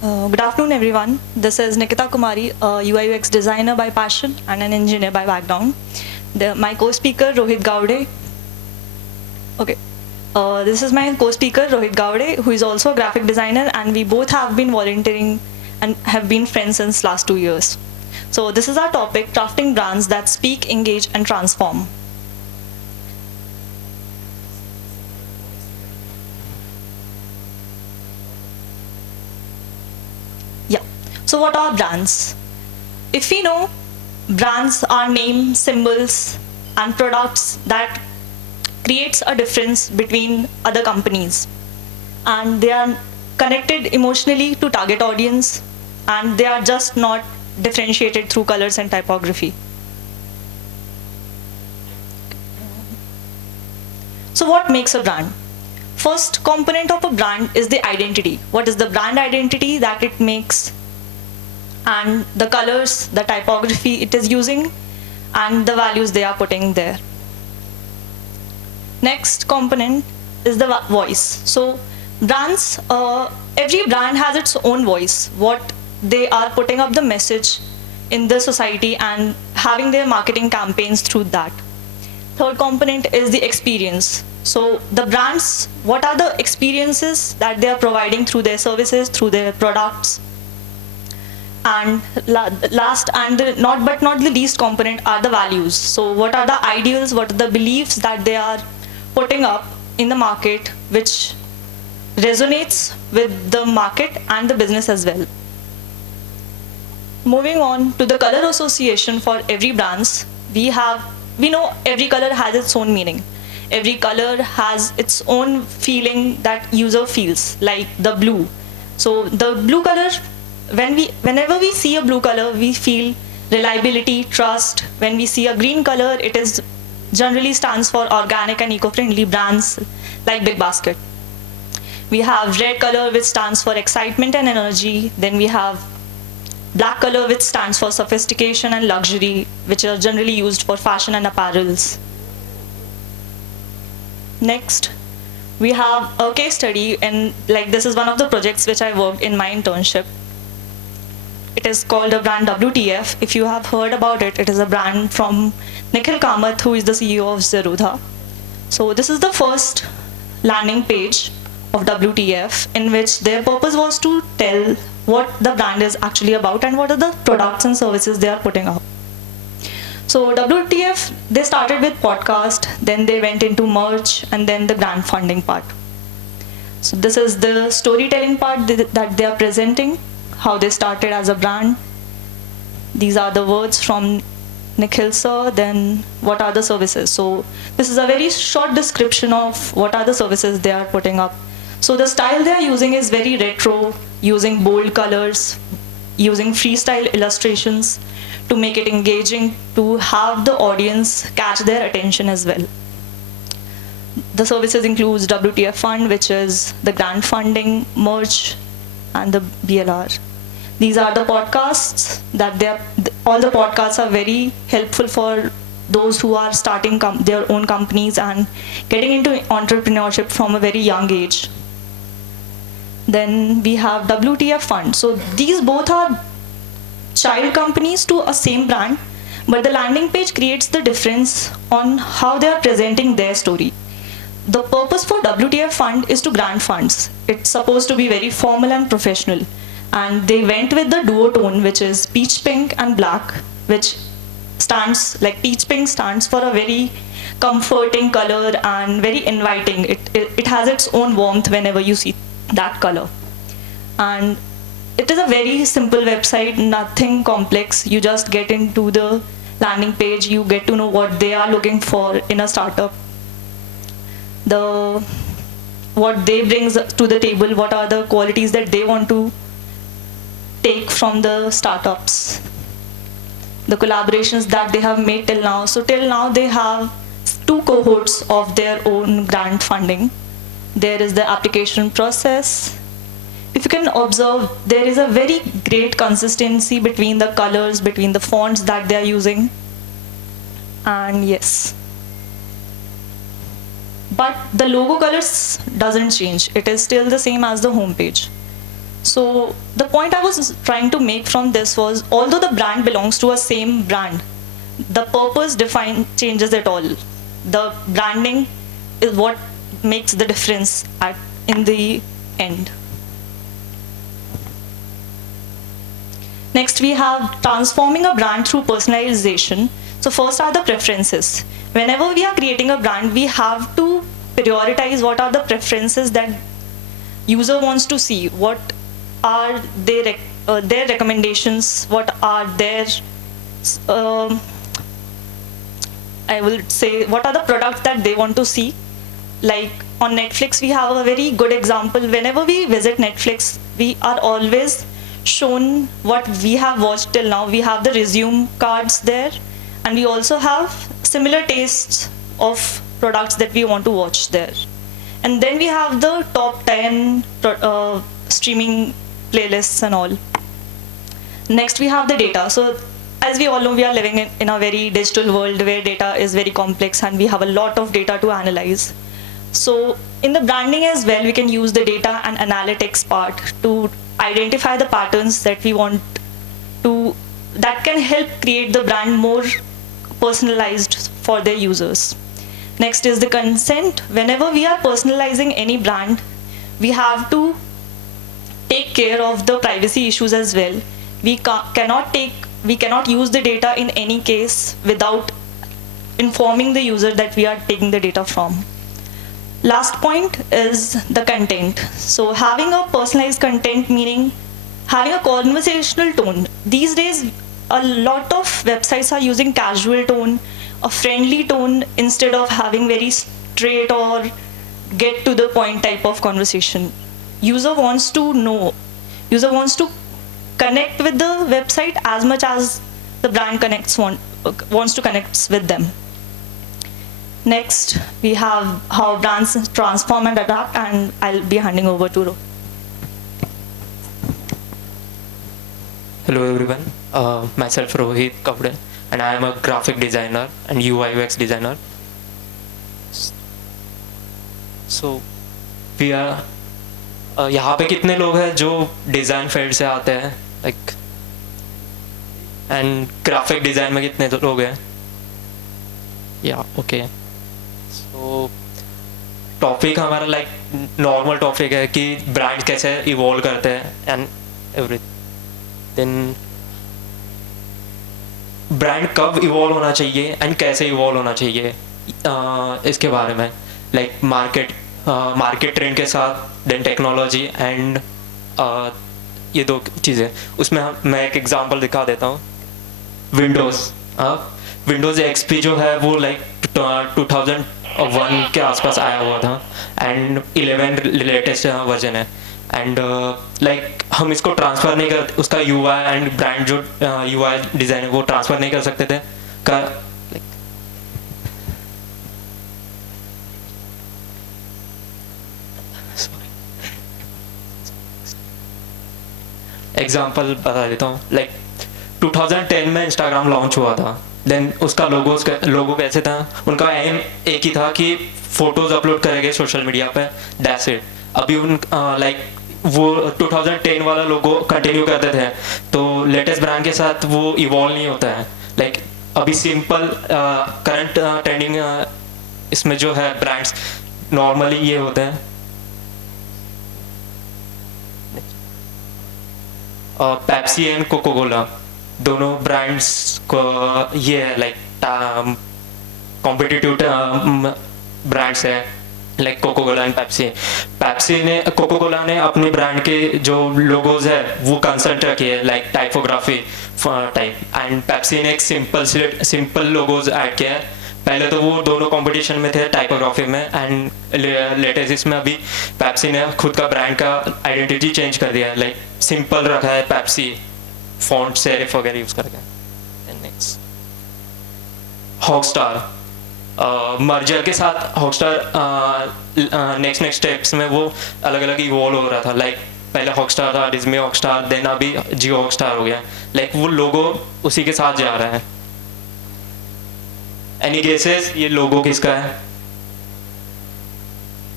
Good afternoon, everyone. This is Nikita Kumari, a UI UX designer by passion and an engineer by background. My co-speaker, Rohit Gawade. Okay. This is my co-speaker, Rohit Gawade, who is also a graphic designer, and we both have been volunteering and have been friends since last 2 years. So this is our topic, crafting brands that speak, engage, and transform. Yeah. So what are brands? If we know, brands are names, symbols, and products that creates a difference between other companies, and they are connected emotionally to target audience, and they are just not differentiated through colors and typography. So what makes a brand? First component of a brand is the identity. What is the brand identity that it makes, and the colors, the typography it is using, and the values they are putting there. Next component is the voice. So brands, every brand has its own voice, what they are putting up the message in the society and having their marketing campaigns through that. Third component is the experience. So the brands, what are the experiences that they are providing through their services, through their products? And last and not the least component are the values. So what are the ideals, what are the beliefs that they are putting up in the market, which resonates with the market and the business as well. Moving on to the color association for every brands, we know every color has its own meaning. Every color has its own feeling that user feels, like the blue. So the blue color, whenever we see a blue color, we feel reliability, trust. When we see a green color, it is generally stands for organic and eco-friendly brands like Big Basket. We have red color, which stands for excitement and energy. Then we have black color, which stands for sophistication and luxury, which are generally used for fashion and apparels. Next, we have a case study, and this is one of the projects which I worked in my internship. It is called a brand WTF. If you have heard about it, it is a brand from Nikhil Kamath, who is the CEO of Zerodha. So this is the first landing page of WTF, in which their purpose was to tell what the brand is actually about and what are the products and services they are putting up. So WTF, they started with podcast, then they went into merch, and then the grant funding part. So this is the storytelling part that they are presenting, how they started as a brand. These are the words from Nikhil sir. Then what are the services? So this is a very short description of what are the services they are putting up. So the style they are using is very retro, using bold colors, using freestyle illustrations to make it engaging, to have the audience catch their attention as well. The services includes WTF Fund, which is the grant funding, merch, and the BLR. These are the podcasts that all the podcasts are very helpful for those who are starting their own companies and getting into entrepreneurship from a very young age. Then we have WTF Fund. So these both are child companies to a same brand, but the landing page creates the difference on how they are presenting their story. The purpose for WTF Fund is to grant funds. It's supposed to be very formal and professional. And they went with the duotone, which is peach pink and black, which stands, peach pink stands for a very comforting color and very inviting. It has its own warmth whenever you see that color. And it is a very simple website, nothing complex. You just get into the landing page, you get to know what they are looking for in a startup. What they bring to the table, what are the qualities that they want to take from the startups. The collaborations that they have made till now. So till now they have 2 cohorts of their own grant funding. There is the application process. If you can observe, there is a very great consistency between the colors, between the fonts that they are using. And yes. But the logo colors doesn't change. It is still the same as the home page. So the point I was trying to make from this was, although the brand belongs to a same brand, the purpose changes it all. The branding is what makes the difference in the end. Next, we have transforming a brand through personalization. So first are the preferences. Whenever we are creating a brand, we have to prioritize what are the preferences that user wants to see. What are their recommendations? What are their I will say, what are the products that they want to see? Like on Netflix, we have a very good example. Whenever we visit Netflix, we are always shown what we have watched till now. We have the resume cards there, and we also have similar tastes of products that we want to watch there. And then we have the top 10 streaming playlists and all. Next, we have the data. So as we all know, we are living in a very digital world where data is very complex and we have a lot of data to analyze. So in the branding as well, we can use the data and analytics part to identify the patterns that we want to, that can help create the brand more personalized for their users. Next is the consent. Whenever we are personalizing any brand, we have to take care of the privacy issues as well. We cannot use the data in any case without informing the user that we are taking the data from. Last point is the content. So having a personalized content, meaning having a conversational tone. These days, a lot of websites are using casual tone, a friendly tone, instead of having very straight or get to the point type of conversation. User wants to know. User wants to connect with the website as much as the brand wants to connect with them. Next, we have how brands transform and adapt, and I'll be handing over to Rohit. Hello everyone, myself Rohit Gawade, and I am a graphic designer and UI UX designer. So we are यहाँ पे कितने लोग हैं जो design field से आते हैं, like, and graphic design में कितने लोग हैं? या ओके, सो टॉपिक हमारा लाइक नॉर्मल टॉपिक है कि ब्रांड कैसे इवॉल्व करते हैं एंड एवरीथिंग. देन ब्रांड कब इवॉल्व होना चाहिए एंड कैसे इवॉल्व होना चाहिए, इसके बारे में, लाइक मार्केट ट्रेंड के साथ, देन टेक्नोलॉजी एंड ये दो चीज़ें. उसमें मैं एक एग्जांपल दिखा देता हूँ. विंडोज़ एक्सपी जो है वो लाइक 2001 के आसपास आया हुआ था एंड 11 लेटेस्ट वर्जन है. एंड लाइक हम इसको ट्रांसफ़र नहीं कर, उसका यूआई एंड ब्रांड जो यूआई डिज़ाइन है वो ट्रांसफ़र नहीं कर सकते थे. एग्जाम्पल बता देता हूँ. लाइक 2010 में इंस्टाग्राम लॉन्च हुआ था. देन उसका लोगो कैसे था, उनका एम एक ही था कि फोटोज अपलोड करेंगे सोशल मीडिया पे, दैट्स इट. अभी लाइक वो 2010 वाला लोगो कंटिन्यू करते थे, तो लेटेस्ट ब्रांड के साथ वो इवॉल्व नहीं होता है. लाइक अभी सिंपल करंट ट्रेंडिंग इसमें जो है ब्रांड्स नॉर्मली ये होते हैं. पेप्सी एंड कोको कोला दोनों ब्रांड्स को ये है लाइक कॉम्पिटिटिव ब्रांड्स है, like Coca Cola and Coca Cola ने अपने ब्रांड के जो लोगोज है वो कंसर्ट रखी है, like typography type, and Pepsi ने एक सिंपल लोगोज ऐड किया है. पहले तो वो दोनों कंपटीशन में थे टाइपोग्राफी में, एंड लेटेस्ट इसमें अभी पेप्सी ने खुद का ब्रांड का आइडेंटिटी चेंज कर दिया है, लाइक सिंपल रखा है पेप्सी, फॉन्ट सेरिफ वगैरह यूज करके. नेक्स्ट हॉकस्टार मर्जर के साथ हॉकस्टार नेक्स्ट स्टेप्स में वो अलग अलग इवॉल्व हो रहा था. लाइक पहले हॉकस्टार था, डिज्नी हॉकस्टार, देन अभी जियो हॉकस्टार हो गया. लाइक वो लोगो उसी के साथ जा रहा है. एनी गेसेस ये लोगो किसका है?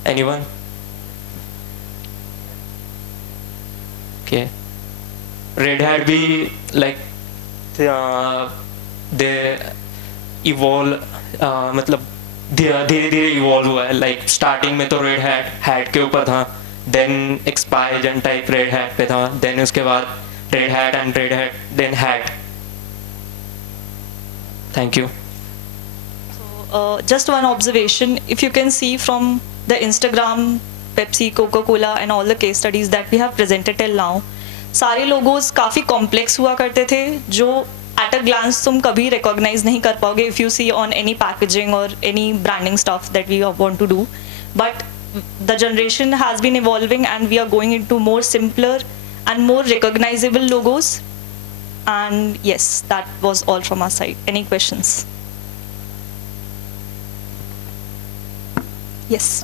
एनीवन? रेड हैट भी लाइक दे इवॉल्व मतलब धीरे धीरे इवॉल्व हुआ है. लाइक स्टार्टिंग में तो रेड हैट के ऊपर था, देन एक्सपायजन टाइप रेड हैट पे था, देन उसके बाद red hat and red hat then hat. Thank you. Just one observation, if you can see from the Instagram, Pepsi, Coca-Cola and all the case studies that we have presented till now, सारे logos काफ़ी complex हुआ करते थे जो at a glance तुम कभी recognize नहीं कर पाओगे if you see on any packaging or any branding stuff that we want to do. But the generation has been evolving and we are going into more simpler and more recognizable logos. And yes, that was all from our side. Any questions? Yes.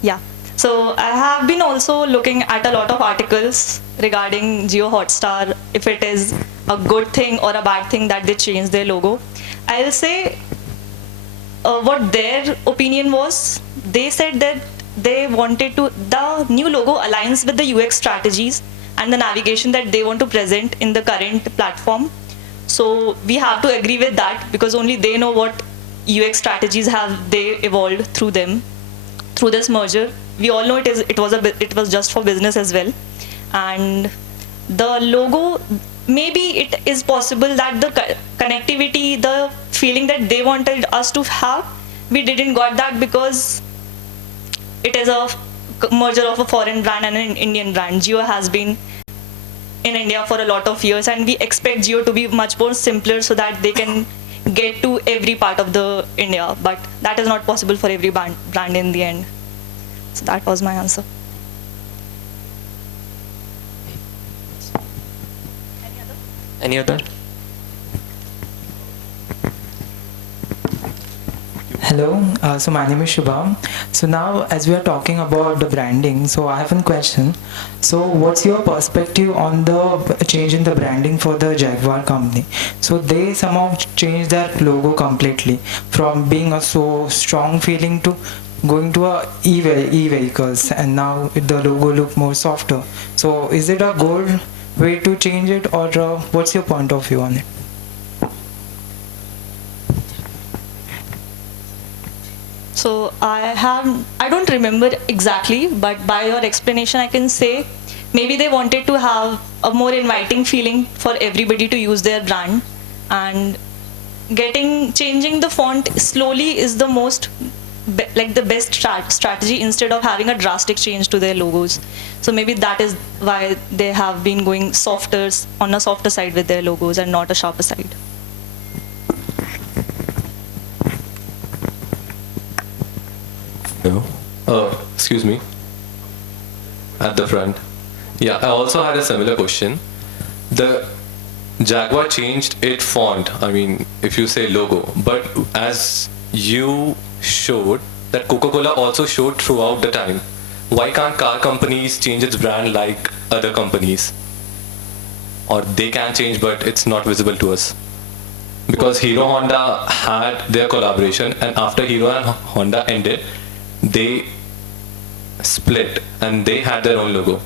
Yeah. So I have been also looking at a lot of articles regarding Jio Hotstar, if it is a good thing or a bad thing that they changed their logo. I'll say what their opinion was. They said that they wanted to, the new logo aligns with the UX strategies and the navigation that they want to present in the current platform. So we have to agree with that because only they know what UX strategies have they evolved through them, through this merger. We all know it was just for business as well. And the logo, maybe it is possible that the connectivity, the feeling that they wanted us to have, we didn't got that because it is a merger of a foreign brand and an Indian brand. Jio has been in India for a lot of years and we expect Jio to be much more simpler so that they can get to every part of the India, but that is not possible for every brand in the end. So that was my answer. Any other? Hello, so my name is Shubham. So now as we are talking about the branding, so I have a question. So what's your perspective on the change in the branding for the Jaguar company? So they somehow changed their logo completely from being a so strong feeling to going to a e-vehicles, and now the logo look more softer. So is it a good way to change it, or what's your point of view on it? So I don't remember exactly, but by your explanation I can say maybe they wanted to have a more inviting feeling for everybody to use their brand, and changing the font slowly is the most like the best strategy instead of having a drastic change to their logos. So maybe that is why they have been going on a softer side with their logos and not a sharper side. Excuse me. At the front. Yeah, I also had a similar question. The Jaguar changed its font, I mean, if you say logo, but as you showed, that Coca-Cola also showed throughout the time. Why can't car companies change its brand like other companies? Or they can change, but it's not visible to us. Because Hero Honda had their collaboration, and after Hero and Honda ended, they split and they had their own logo.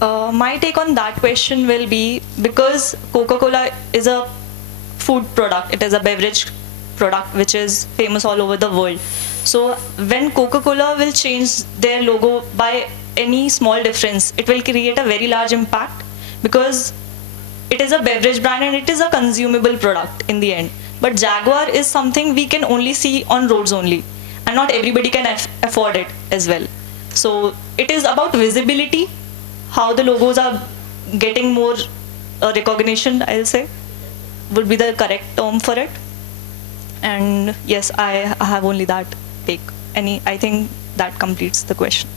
My take on that question will be, because Coca-Cola is a food product, it is a beverage product which is famous all over the world. So when Coca-Cola will change their logo by any small difference, it will create a very large impact, because it is a beverage brand and it is a consumable product in the end. But Jaguar is something we can only see on roads only, and not everybody can afford it as well. So it is about visibility, how the logos are getting more recognition, I'll say, would be the correct term for it. And yes, I have only that take. I think that completes the question.